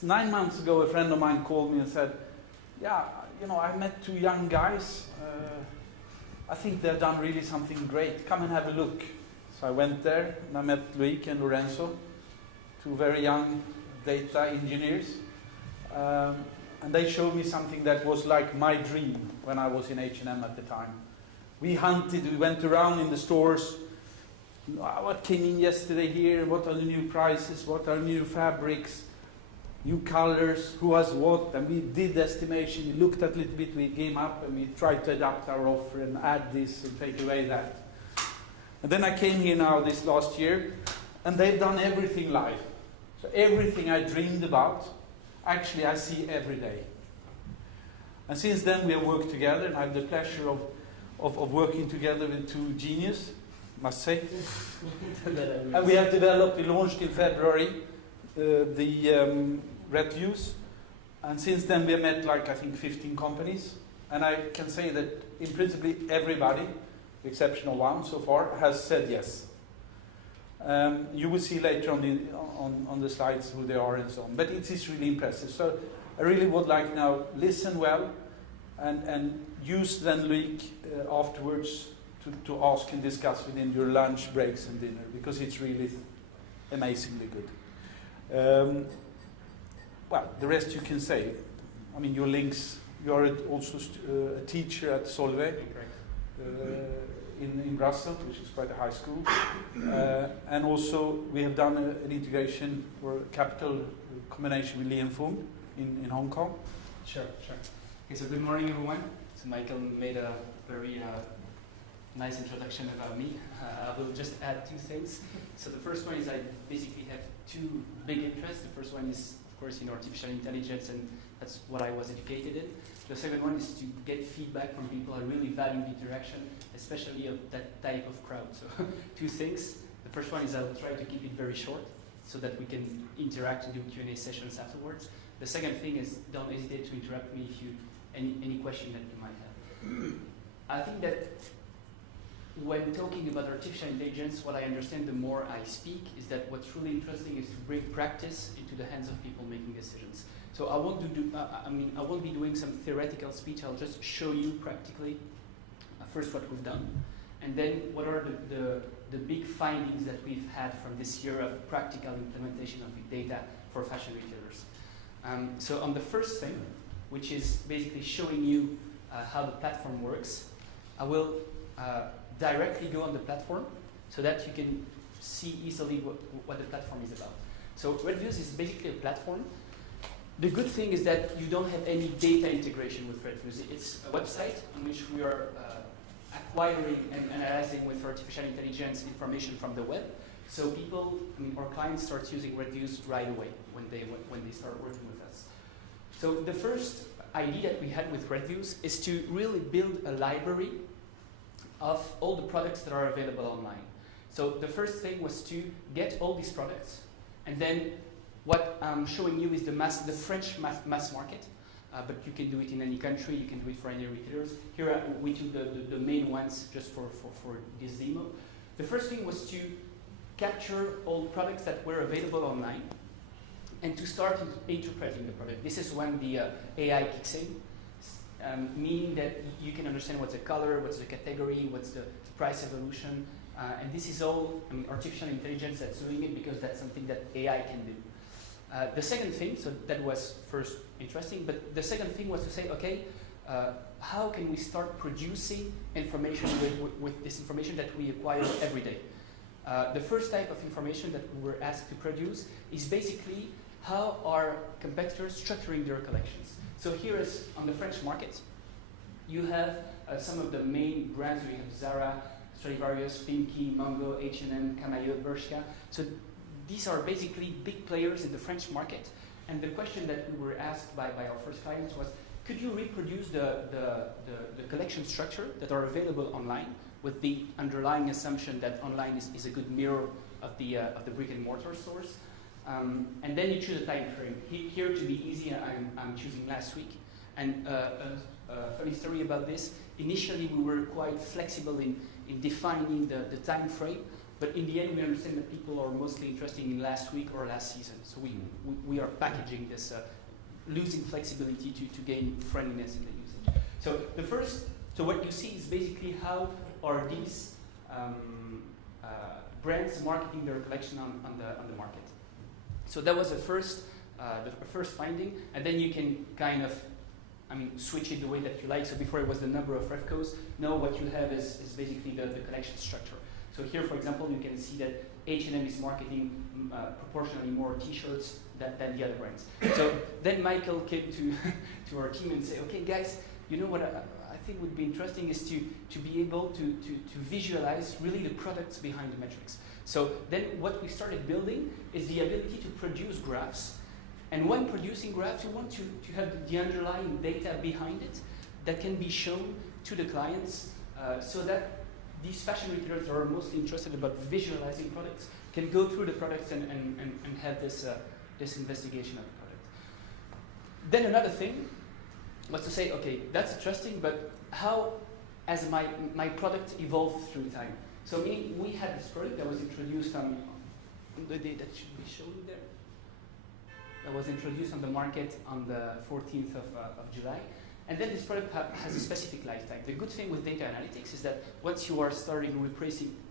9 months ago, a friend of mine called me and said, yeah, you know, I met two young guys. I think they've done really something great. Come and have a look. So I went there and I met Loic and Lorenzo, two very young data engineers. And they showed me something that was like my dream when I was in H&M at the time. We hunted, we went around in the stores. What came in yesterday here? What are the new prices? What are new fabrics? New colors? Who has what? And we did the estimation. We looked at a little bit. We came up and we tried to adapt our offer and add this and take away that. And then I came here now this last year, and they've done everything live. So everything I dreamed about, actually I see every day. And since then we have worked together, and I have the pleasure of working together with two geniuses, must say. And we have developed, we launched in February the Reviews, and since then we have met like I think 15 companies, and I can say that in principle everybody, the exception of one so far, has said yes. You will see later on the slides who they are and so on, but it is really impressive. So I really would like now listen well and use then Loic afterwards to ask and discuss within your lunch breaks and dinner, because it's really amazingly good. Well, the rest you can say. I mean, your links, you are also a teacher at Solvay in Brussels, which is quite a high school. And also we have done an integration or capital combination with Lian Fung in Hong Kong. Sure. Okay, so good morning everyone. So Michael made a very nice introduction about me. I will just add two things. So the first one is I basically have two big interests. The first one is, of course, in artificial intelligence, and that's what I was educated in. The second one is to get feedback from people who really value the interaction, especially of that type of crowd. So two things. The first one is I will try to keep it very short so that we can interact and do Q&A sessions afterwards. The second thing is don't hesitate to interrupt me if you any question that you might have. I think that when talking about artificial intelligence, what I understand the more I speak is that what's really interesting is to bring practice into the hands of people making decisions. So I won't I won't be doing some theoretical speech. I'll just show you practically first what we've done, and then what are the big findings that we've had from this year of practical implementation of big data for fashion retailers. So on the first thing, which is basically showing you how the platform works, I will directly go on the platform so that you can see easily what the platform is about. So Reviews is basically a platform. The good thing is that you don't have any data integration with Reviews. It's a website on which we are acquiring and analyzing with artificial intelligence information from the web. So people, our clients start using Reviews right away when they start working with us. So the first idea that we had with Reviews is to really build a library of all the products that are available online. So the first thing was to get all these products, and then what I'm showing you is the French mass market, but you can do it in any country, you can do it for any retailers. Here we took the main ones just for this demo. The first thing was to capture all products that were available online and to start interpreting the product. This is when the AI kicks in. Meaning that you can understand what's the color, what's the category, what's the price evolution, and this is all artificial intelligence that's doing it, because that's something that AI can do. The second thing, so that was first interesting, but the second thing was to say, okay, how can we start producing information with this information that we acquire every day? The first type of information that we were asked to produce is basically how are competitors structuring their collections. So here is on the French market, you have some of the main brands. We have Zara, Stradivarius, Pinky, Mango, H&M, Camailleux, Bershka. So these are basically big players in the French market. And the question that we were asked by our first clients was, could you reproduce the collection structure that are available online with the underlying assumption that online is a good mirror of the brick and mortar stores? And then you choose a time frame. Here, to be easy, I'm choosing last week. And a funny story about this, initially we were quite flexible in defining the time frame, But in the end, we understand that people are mostly interested in last week or last season. So we are packaging this, losing flexibility to gain friendliness in the usage. So what you see is basically how are these brands marketing their collection on the market. So that was the first finding, and then you can kind of, switch it the way that you like. So before it was the number of Refcos. Now what you have is basically the collection structure. So here, for example, you can see that H&M is marketing proportionally more T-shirts than the other brands. So then Michael came to our team and said, okay, guys, you know what I think would be interesting is to be able to visualize really the products behind the metrics. So then what we started building is the ability to produce graphs. And when producing graphs, you want to have the underlying data behind it that can be shown to the clients so that these fashion retailers that are mostly interested about visualizing products can go through the products and have this investigation of the product. Then another thing was to say, okay, that's interesting, but how has my product evolved through time? So meaning we had this product that was introduced on the day that should be shown there. That was introduced on the market on the 14th of July. And then this product has a specific lifetime. The good thing with data analytics is that once you are starting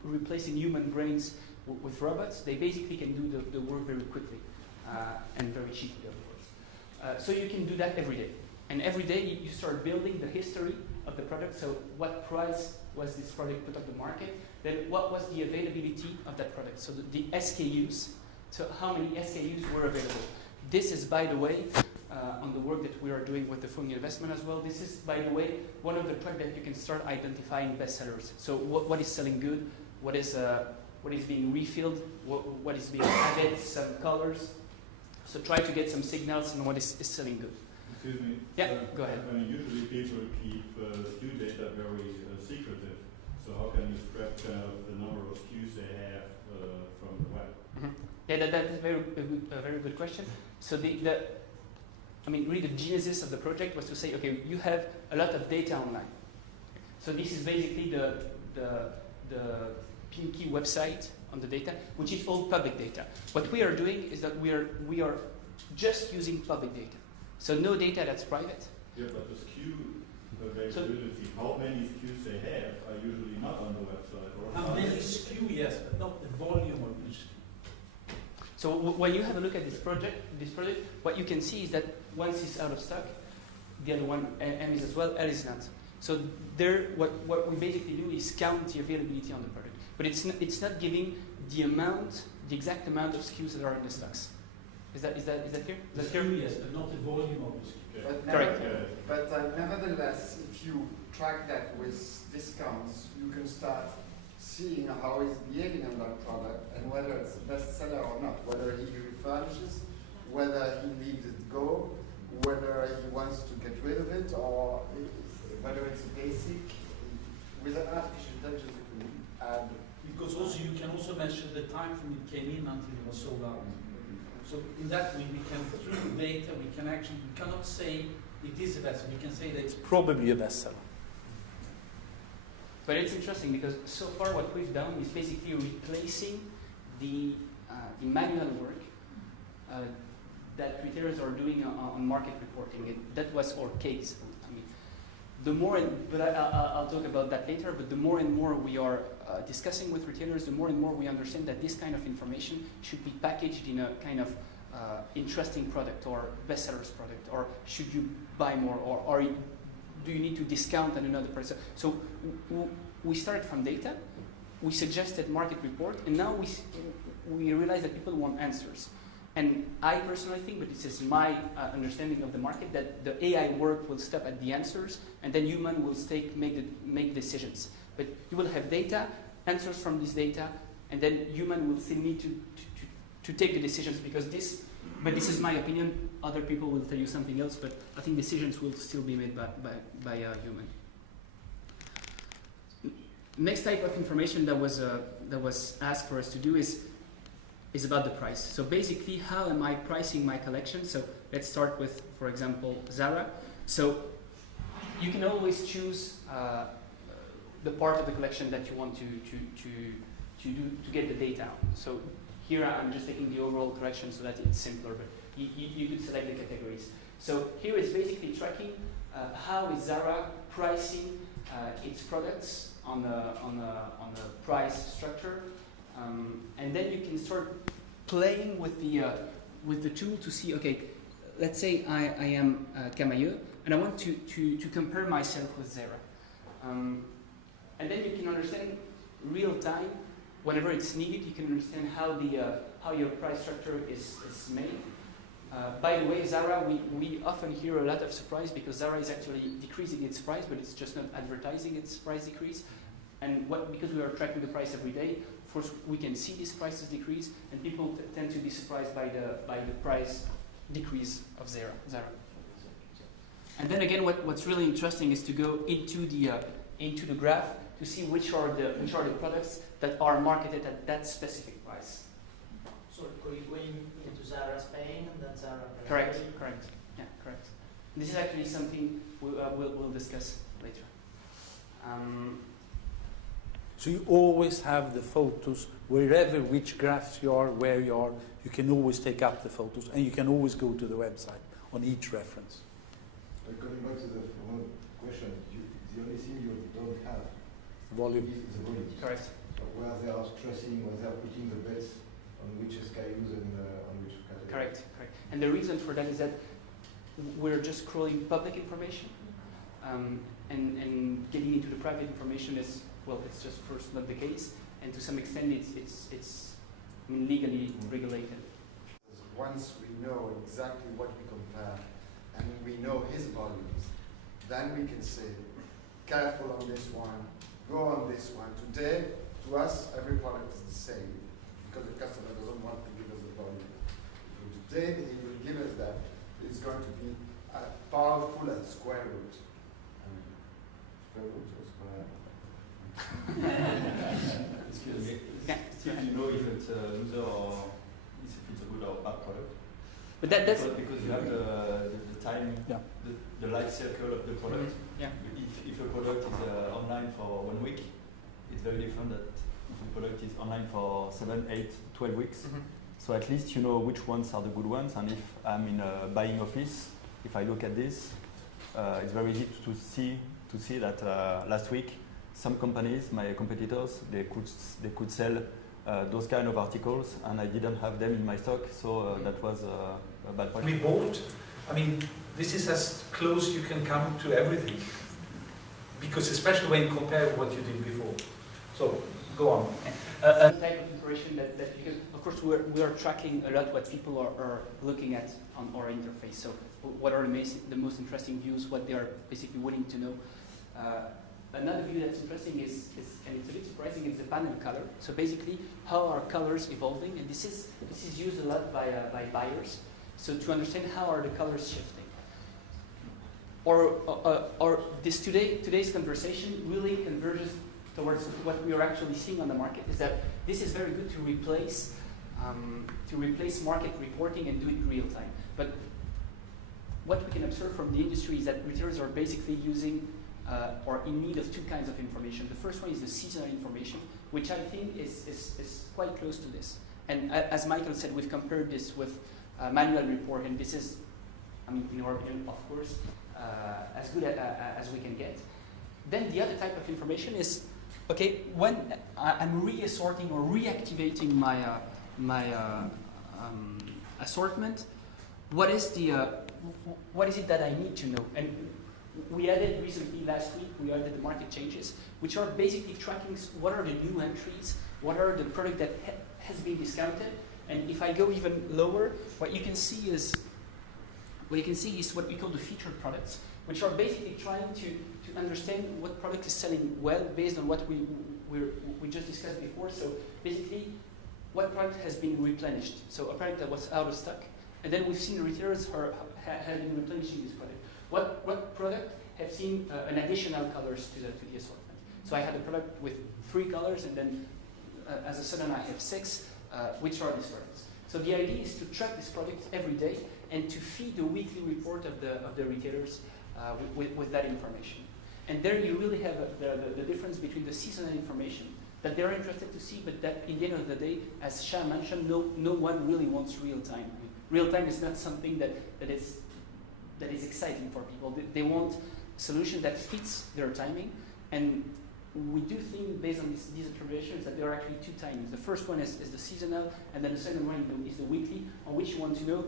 replacing human brains with robots, they basically can do the work very quickly and very cheaply, of course. So you can do that every day. And every day you start building the history of the product. So what price was this product put on the market? Then what was the availability of that product? So the SKUs, so how many SKUs were available? This is, by the way, on the work that we are doing with the Fungi investment as well, this is, by the way, one of the tracks that you can start identifying bestsellers. So what is selling good, what is being refilled, what is being added, some colors. So try to get some signals on what is selling good. Excuse me. Yeah, go ahead. Usually people keep SKU data very secretive. So how can you scrap kind of the number of SKUs they have from the web? Mm-hmm. Yeah, that is a very good question. So really the genesis of the project was to say, okay, you have a lot of data online. So this is basically the Pinky website on the data, which is all public data. What we are doing is that we are just using public data. So no data that's private. Yeah, but the SKU availability, how many SKUs they have are usually not on the website. Or how many SKU, yes, but not the volume of each. So when you have a look at this project, what you can see is that once it's out of stock, the other one, M is as well, L is not. So there, what we basically do is count the availability on the product. But it's not giving the exact amount of SKUs that are in the stocks. Is that clear? The SKU, yes, but not the volume of the SKU. Okay. Correct. But nevertheless, if you track that with discounts, you can start seeing how he's behaving on that product and whether it's a bestseller or not, whether he refurbishes, whether he leaves it go, whether he wants to get rid of it, or whether it's basic. With an artificial intelligence, you can add. Because also you can also measure the time from it came in until it was sold out. So in that way, we can, through data, we cannot say it is a bestseller. We can say that it's probably a bestseller. But it's interesting because so far what we've done is basically replacing the manual work that retailers are doing on market reporting. That was our case. I'll talk about that later, but the more and more we are discussing with retailers, the more and more we understand that this kind of information should be packaged in a kind of interesting product or bestsellers product, or should you buy more, or do you need to discount on another person? So we started from data, we suggested market report, and now we realize that people want answers. And I personally think, but this is my understanding of the market, that the AI work will stop at the answers, and then human will make decisions. But you will have data, answers from this data, and then human will still need to take the decisions, because this is my opinion. Other people will tell you something else, but I think decisions will still be made by a human. Next type of information that was asked for us to do is about the price. So basically, how am I pricing my collection? So let's start with, for example, Zara. So you can always choose the part of the collection that you want to get the data out. So here I'm just taking the overall correction so that it's simpler, but you could select the categories. So here is basically tracking how is Zara pricing its products on the price structure, and then you can start playing with the tool to see, okay, let's say I am Camailleux and I want to compare myself with Zara, and then you can understand real time, whenever it's needed, you can understand how your price structure is made. By the way, Zara, we often hear a lot of surprise because Zara is actually decreasing its price, but it's just not advertising its price decrease. And because we are tracking the price every day, of course we can see these prices decrease, and people tend to be surprised by the price decrease of Zara. And then again, what's really interesting is to go into the graph to see which are the products that are marketed at that specific price. So going into Zara Spain and then Zara Correct. Yeah, correct. This is actually something we'll discuss later. So you always have the photos wherever, which graphs you are, where you are. You can always take up the photos, and you can always go to the website on each reference. Coming back to the former question, the only thing you don't have Volume. is the volume. Correct. Where they are stressing, where they are putting the bets on which SKUs and on which categories. Correct. And the reason for that is that we're just scrolling public information, and getting into the private information is, well, it's just first not the case, and to some extent it's legally regulated. Once we know exactly what we compare and we know his volumes, then we can say, careful on this one, go on this one. Today, to us, every product is the same because the customer doesn't want to give us the volume. Today, he will give us that. It's going to be powerful at square root. Square root or square? Excuse me. Yeah. Still, you know if it's a loser or if it's a good or bad product. But that's because you have the time, Yeah. the life cycle of the product. Yeah. If a product is online for 1 week, it's very different that if a product is online for 7, 8, 12 weeks. So at least you know which ones are the good ones. And if I'm in a buying office, if I look at this, it's very easy to see that last week some companies, my competitors, they could sell those kind of articles, and I didn't have them in my stock, so that was a bad point. We bought. I mean, this is as close you can come to everything, because especially when you compare what you did before. So go on. a type of information that because of course we are tracking a lot what people are looking at on our interface. So what are the most interesting views, what they are basically wanting to know. Another view that's interesting is, and it's a bit surprising, is the panel color. So basically, how are colors evolving? And this is used a lot by buyers. So to understand how are the colors shifting. Or today's conversation really converges towards what we are actually seeing on the market. Is that this is very good to replace market reporting and do it real time. But what we can observe from the industry is that retailers are basically using or in need of two kinds of information. The first one is the seasonal information, which I think is quite close to this. And as Michael said, we've compared this with manual report, and this is, I mean, in our opinion, of course, as good as we can get. Then the other type of information is, okay, when I'm reassorting or reactivating my assortment, what is it that I need to know? And we added recently, last week, we added the market changes, which are basically tracking what are the new entries, what are the product that has been discounted, and if I go even lower, what you can see is what we call the featured products, which are basically trying to understand what product is selling well based on what we just discussed before. So basically, what product has been replenished? So a product that was out of stock, and then we've seen retailers have been replenishing this product. What product have seen an additional colors to the assortment? So I had a product with 3 colors, and then as a sudden I have 6. Which are these products? So the idea is to track this product every day and to feed the weekly report of the retailers with that information. And there you really have the difference between the seasonal information that they're interested to see, but that in the end of the day, as Shah mentioned, no one really wants real time. I mean, real time is not something that is exciting for people. They want a solution that fits their timing, and we do think, based on these observations, that there are actually two timings. The first one is the seasonal, and then the second one is the weekly, on which you want to know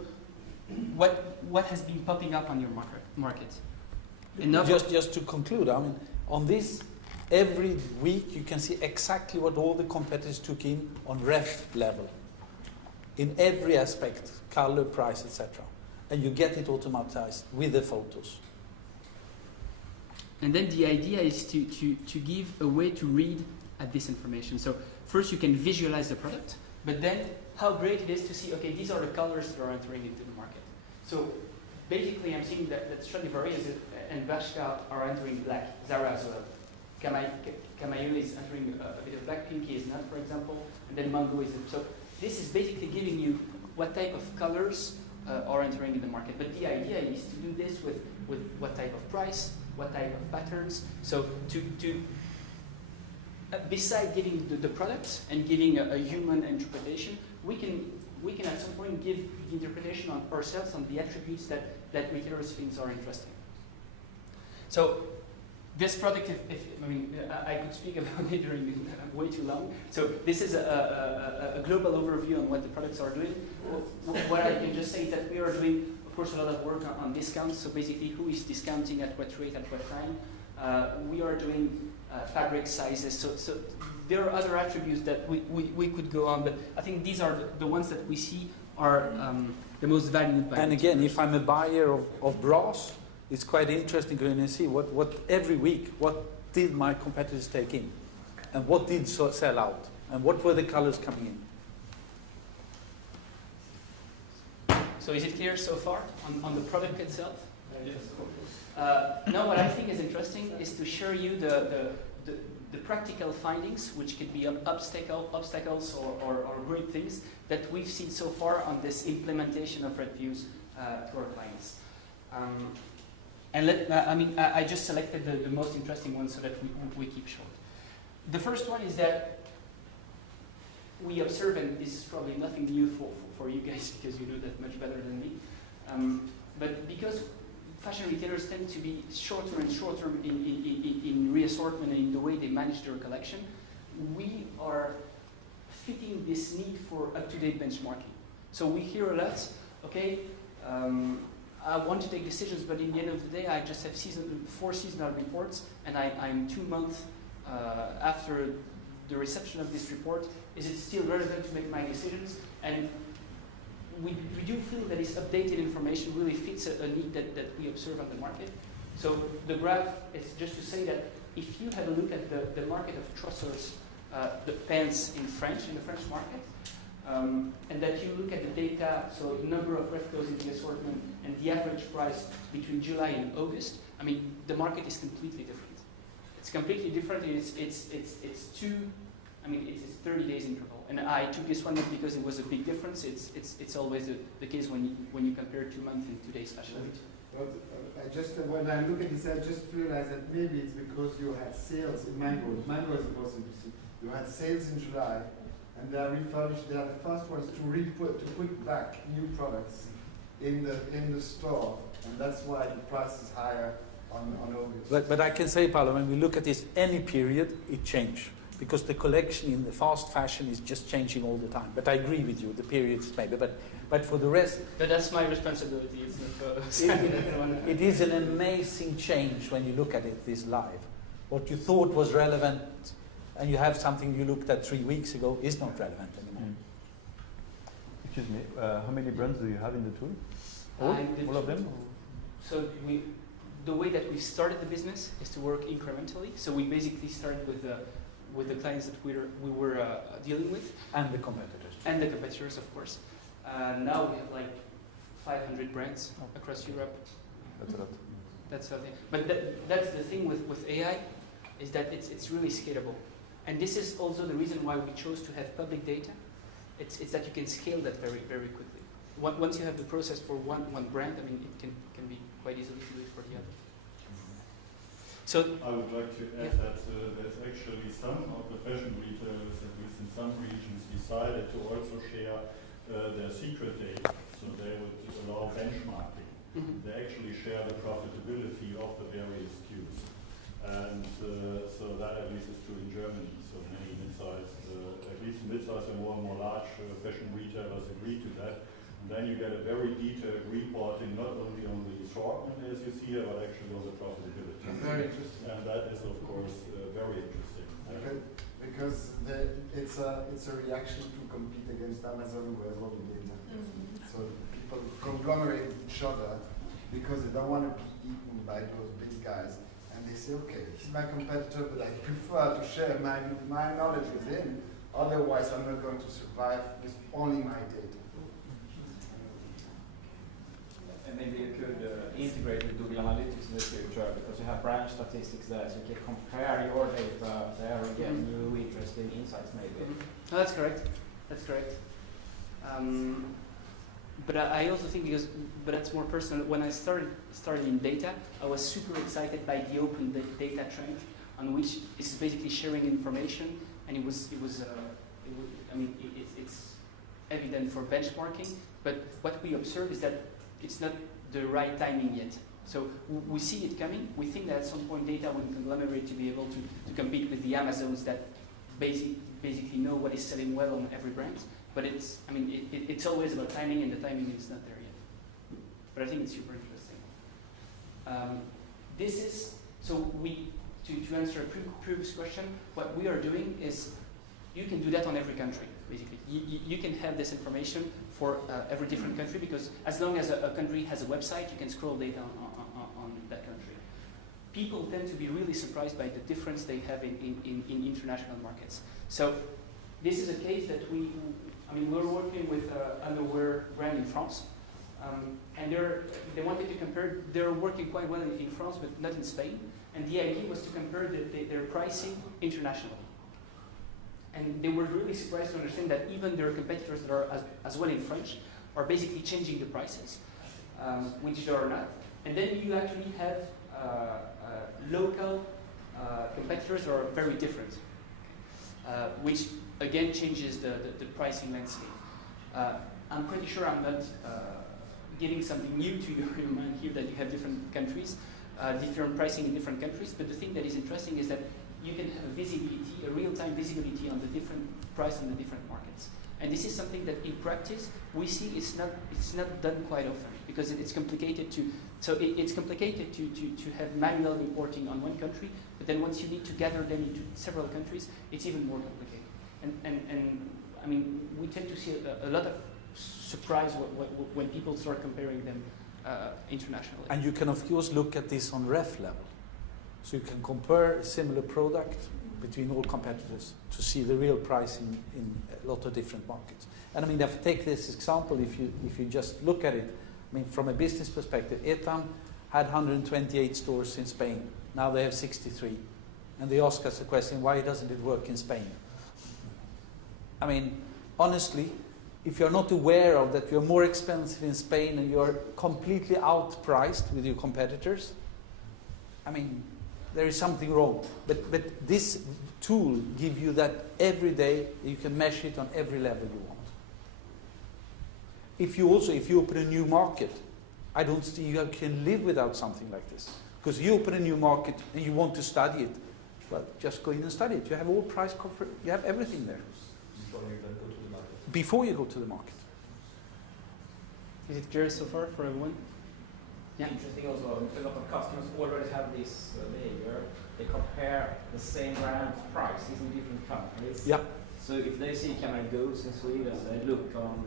what has been popping up on your market. Just to conclude, I mean, on this, every week you can see exactly what all the competitors took in on ref level, in every aspect, color, price, etc. And you get it automatized with the photos. And then the idea is to give a way to read at this information. So first you can visualize the product, but then how great it is to see, okay, these are the colors that are entering into the market. So basically I'm seeing that Stradivarius and Bershka are entering black, Zara as well. Camailleux is entering a bit of black, Pinky is not, for example, and then Mango is. So this is basically giving you what type of colors are entering in the market. But the idea is to do this with what type of price, what type of patterns. So beside giving the product and giving a human interpretation, we can at some point give the interpretation on ourselves on the attributes that retailers think are interesting. So this product, I could speak about it during way too long. So this is a global overview on what the products are doing. What I can just say is that we are doing, of course, a lot of work on discounts. So basically, who is discounting at what rate at what time? We are doing fabric sizes. So there are other attributes that we could go on, but I think these are the ones that we see are the most valued by. And again, if I'm a buyer of bras, it's quite interesting to see what every week, what did my competitors take in, and what did sell out, and what were the colors coming in. So is it clear so far on the product itself? Yes. Now what I think is interesting is to show you the practical findings, which could be obstacles or great things that we've seen so far on this implementation of Red Views to our clients. I just selected the most interesting ones so that we keep short. The first one is that we observe, and this is probably nothing new for you guys because you know that much better than me, but because fashion retailers tend to be shorter and shorter in reassortment and in the way they manage their collection, we are fitting this need for up-to-date benchmarking. So we hear a lot, okay, I want to take decisions, but in the end of the day, I just have 4 seasonal reports, and I'm 2 months after the reception of this report. Is it still relevant to make my decisions? And we do feel that this updated information really fits a need that we observe on the market. So the graph is just to say that if you have a look at the market of trousers, the pants in the French market, and that you look at the data, so the number of refcos in the assortment and the average price between July and August, I mean, the market is completely different. It's completely different, and it's 30 days interval. And I took this one not because it was a big difference. It's always the case when you compare 2 months in today's fashion week. Well, when I look at this, I just realized that maybe it's because you had sales in Mango. Mango is the most interesting. You had sales in July, and they are refurbished. They are the first ones to put back new products in the store, and that's why the price is higher on August. But I can say, Paolo, when we look at this, any period, it changes. Because the collection in the fast fashion is just changing all the time. But I agree with you, the periods maybe. But for the rest... But that's my responsibility. It's not it is an amazing change when you look at it this live. What you thought was relevant, and you have something you looked at 3 weeks ago, is not relevant anymore. Excuse me, how many brands do you have in the tool? All of them? So the way that we started the business is to work incrementally. So we basically started with the clients that we were dealing with. And the competitors. And the competitors, of course. Now we have like 500 brands across Europe. That's a lot. That's a thing. But that's the thing with AI, is that it's really scalable. And this is also the reason why we chose to have public data. It's that you can scale that very, very quickly. Once you have the process for one brand, I mean, it can be quite easily to do it for the other. So I would like to add Yeah. that there's actually some of the fashion retailers, at least in some regions, decided to also share their secret data. So they would allow benchmarking. Mhm. They actually share the profitability of the various SKUs. And so that at least is true in Germany. So many mid-sized, at least mid-sized and more large fashion retailers agree to that. And then you get a very detailed reporting, not only on the assortment as you see here, but actually on the profitability. Very interesting. And that is, of course, very interesting. Because it's a reaction to compete against Amazon, who has all the data. So people conglomerate each other because they don't want to be eaten by those big guys. And they say, okay, he's my competitor, but I prefer to share my knowledge with him. Otherwise, I'm not going to survive with only my data. And maybe you could integrate with Google Analytics in the future, because you have branch statistics there, so you can compare your data there and get new interesting insights maybe. No, that's correct. That's correct. But I also think but that's more personal. When I started in data, I was super excited by the open data trend, on which this is basically sharing information, and it's evident for benchmarking. But what we observe is that it's not the right timing yet. So we see it coming. We think that at some point data will conglomerate to be able to compete with the Amazons that basically know what is selling well on every brand. But it's always about timing, and the timing is not there yet. But I think it's super interesting. To answer a previous question, what we are doing is you can do that on every country, basically. You can have this information for every different country, because as long as a country has a website, you can scroll data on that country. People tend to be really surprised by the difference they have in international markets. So this is a case that we're working with an underwear brand in France, and they wanted to compare. They're working quite well in France, but not in Spain. And the idea was to compare their pricing internationally. And they were really surprised to understand that even their competitors that are as well in French are basically changing the prices, which they are not. And then you actually have local competitors that are very different, which again changes the pricing landscape. I'm pretty sure I'm not giving something new to your mind here, that you have different countries, different pricing in different countries, but the thing that is interesting is that you can have a real-time visibility on the different price in the different markets. And this is something that in practice we see it's not done quite often, because it's complicated to have manual reporting on one country, but then once you need to gather them into several countries, it's even more complicated. And we tend to see a lot of surprise when people start comparing them internationally. And you can of course look at this on ref level. So you can compare a similar product between all competitors to see the real pricing in a lot of different markets. And if you take this example, if you just look at it, from a business perspective, Etam had 128 stores in Spain. Now they have 63. And they ask us the question, why doesn't it work in Spain? Honestly, if you're not aware of that you're more expensive in Spain and you're completely outpriced with your competitors, there is something wrong. But this tool gives you that every day. You can measure it on every level you want. If you open a new market, I don't see you can live without something like this. Because you open a new market and you want to study it, well, just go in and study it. You have all price comfort, you have everything there. Before you go to the market. Is it clear so far for everyone? Yeah. Interesting also, a lot of customers already have this behavior. They compare the same brand prices in different countries. Yeah. So if they see Canada Goose in Sweden, they look on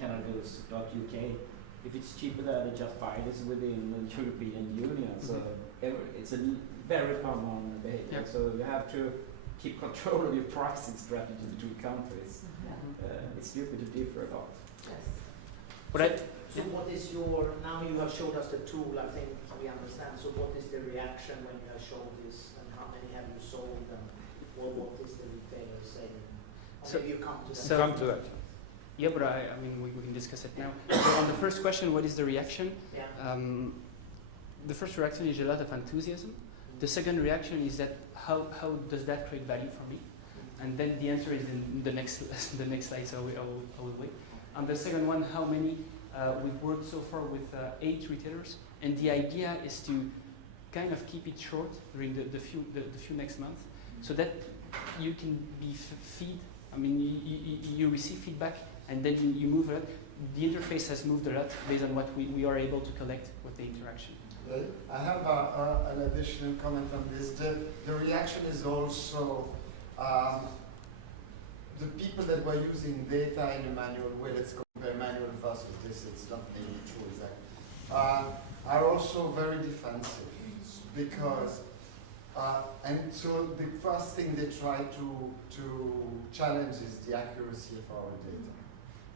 canadagoose.uk. If it's cheaper there, they just buy this within the European Union. So it's a very common behavior. Yeah. So you have to keep control of your pricing strategy between countries. It's stupid to differ a lot. Yes. So what is now you have showed us the tool, I think we understand. So what is the reaction when you have shown this, and how many have you sold, and what is the retailer saying? Or maybe you come to that. Come to that. Yeah, but we can discuss it now. So on the first question, what is the reaction? Yeah. The first reaction is a lot of enthusiasm. the second reaction is that how does that create value for me? And then the answer is in the next the next slide, so I will wait. And the second one, how many? We've worked so far with 8 retailers, and the idea is to kind of keep it short during the few next months, so that you can be feed. I mean, you receive feedback, and then you move a lot. The interface has moved a lot based on what we are able to collect with the interaction. I have an additional comment on this. The reaction is also the people that were using data in a manual way, let's compare manual versus this, it's not maybe true exactly, are also very defensive because, and so the first thing they try to challenge is the accuracy of our data.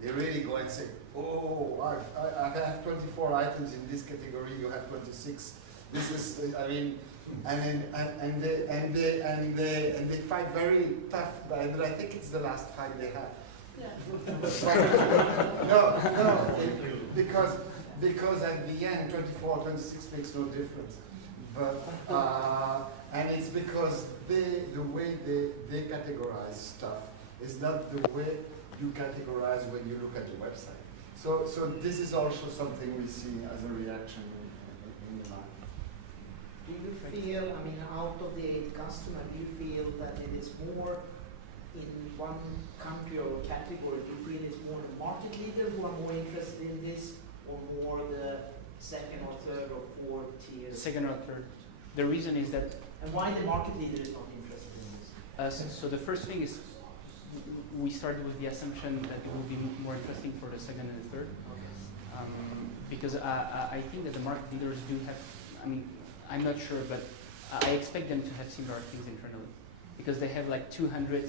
They really go and say, oh, I have 24 items in this category, you have 26. This is, I mean, and they fight very tough, but I think it's the last fight they have. Yeah. no, because at the end, 24, 26 makes no difference. But and it's because the way they categorize stuff is not the way you categorize when you look at the website. So this is also something we see as a reaction in the market. Do you feel, I mean, out of the 8 customers, do you feel that it is more in one country or category? Do you feel it's more the market leader who are more interested in this, or more the second or third or fourth tier? Second or third. The reason is that... And why the market leader is not interested in this? So the first thing is, we started with the assumption that it will be more interesting for the second and the third. Because I think that the market leaders do have, I mean, I'm not sure, but I expect them to have similar things internally. Because they have like 200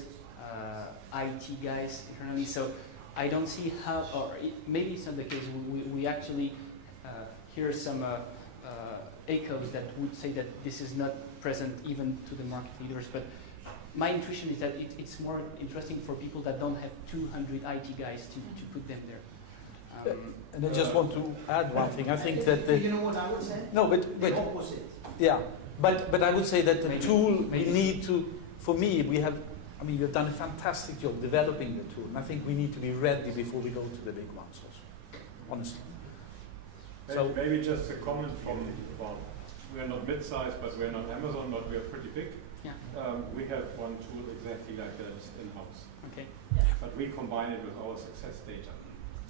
IT guys internally, so I don't see how, or maybe it's not the case, we actually hear some echoes that would say that this is not present even to the market leaders, but my intuition is that it's more interesting for people that don't have 200 IT guys to put them there. And I just want to add one thing. I think that the, you know what I would say? no, but The opposite. yeah, but I would say that the Maybe. tool we Maybe. need to. For me, we have. I mean, you've done a fantastic job developing the tool, and I think we need to be ready before we go to the big ones. Also, honestly. So Maybe just a comment from, well, we are not mid-sized, but we are not Amazon, but we are pretty big. Yeah. We have one tool exactly like that in-house. Okay. But we combine it with our success data.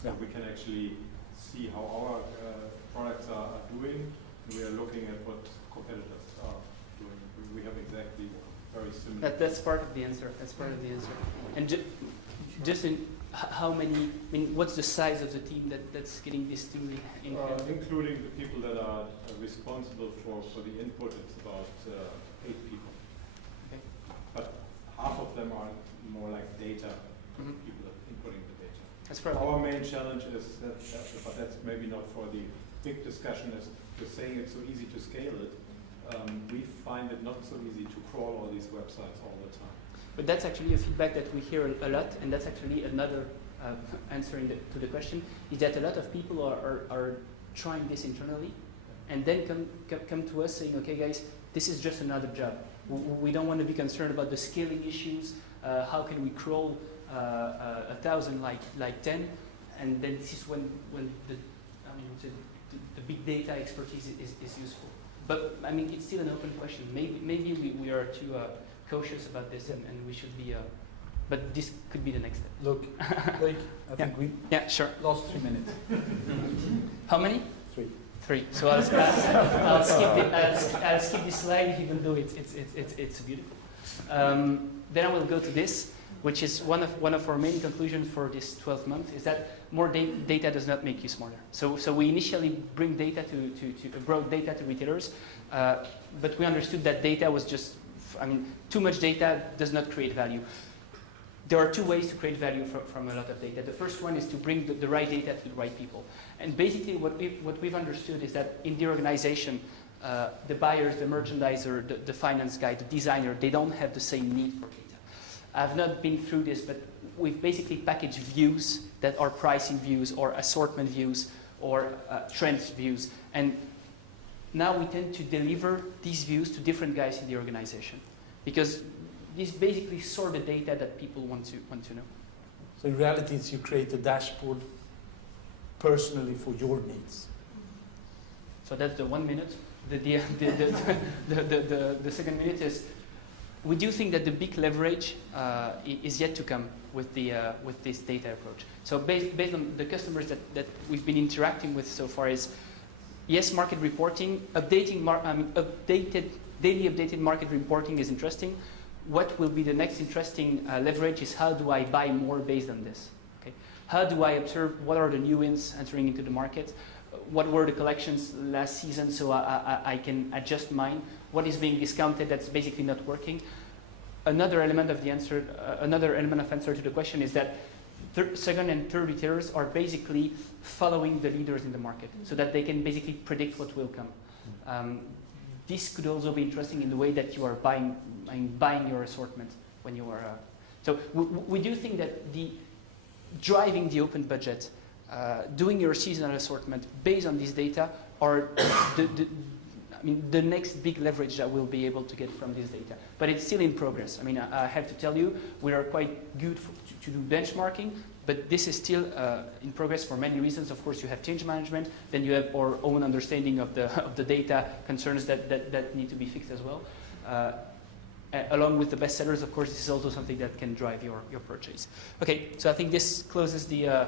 So we can actually see how our products are doing. We are looking at what competitors are doing. We have exactly very similar. That's part of the answer. That's part of the answer. And just in how many, I mean, what's the size of the team that's getting this tool in? Including the people that are responsible for the input, it's about 8 people. Okay. But half of them are more like data Mhm. people inputting the data. That's part Our main challenge is that, but that's maybe not for the big discussion, is we're saying it's so easy to scale it. We find it not so easy to crawl all these websites all the time. But that's actually a feedback that we hear a lot, and that's actually another answer to the question, is that a lot of people are trying this internally, and then come to us saying, okay guys, this is just another job. We don't want to be concerned about the scaling issues, how can we crawl 1,000 like 10, and then this is when the big data expertise is useful. But I mean, it's still an open question. Maybe we are too cautious about this, and we should be. But this could be the next step. look, Loic, I think we Yeah, sure. lost 3 minutes. How many? 3. 3. So I'll skip this slide, even though it's beautiful. Then I will go to this, which is one of our main conclusions for this 12 months, is that more data does not make you smarter. So we initially brought data to retailers, but we understood that data was just, too much data does not create value. There are 2 ways to create value from a lot of data. The first one is to bring the right data to the right people. And basically what we've understood is that in the organization, the buyers, the merchandiser, the finance guy, the designer, they don't have the same need for data. I've not been through this, but we've basically packaged views that are pricing views or assortment views or trends views. And now we tend to deliver these views to different guys in the organization, because this basically sort the data that people want to know. So in reality, it's you create a dashboard personally for your needs. So that's the 1 minute. The second minute is, we do think that the big leverage is yet to come with this data approach. So based on the customers that we've been interacting with so far is, yes, market reporting, daily updated market reporting is interesting. What will be the next interesting leverage is, how do I buy more based on this? Okay? How do I observe what are the new wins entering into the market? What were the collections last season, so I can adjust mine? What is being discounted that's basically not working? Another element of answer to the question is that second and third retailers are basically following the leaders in the market, so that they can basically predict what will come. This could also be interesting in the way that you are buying your assortment when you are. So we do think that driving the open budget, doing your seasonal assortment based on this data are the next big leverage that we'll be able to get from this data. But it's still in progress. I mean, I have to tell you, we are quite good to do benchmarking, but this is still in progress for many reasons. Of course, you have change management, then you have our own understanding of the data concerns that need to be fixed as well. Along with the bestsellers, of course, this is also something that can drive your purchase. Okay, so I think this closes the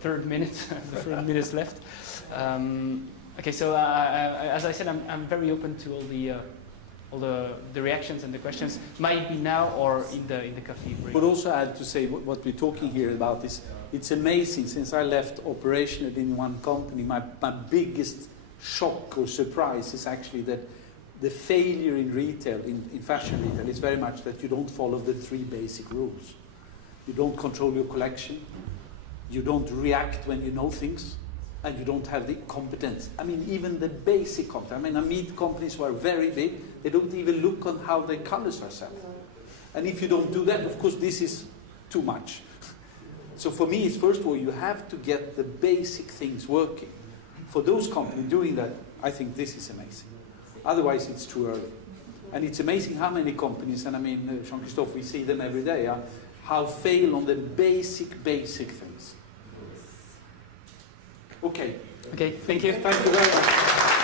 third minute, the 3 minutes left. Okay, so as I said, I'm very open to all the reactions and the questions. Might be now or in the coffee break. But also I had to say what we're talking here about is, it's amazing. Since I left operationally in one company, my biggest shock or surprise is actually that the failure in retail, in fashion retail, is very much that you don't follow the 3 basic rules. You don't control your collection, you don't react when you know things, and you don't have the competence. I mean, even the basic competence. I mean, I meet companies who are very big, they don't even look on how their colors are set. And if you don't do that, of course, this is too much. So for me, it's first of all, you have to get the basic things working. For those companies doing that, I think this is amazing. Otherwise, it's too early. And it's amazing how many companies, and I mean, Jean-Christophe, we see them every day, how fail on the basic things. Okay. Okay, thank you. Thank you very much.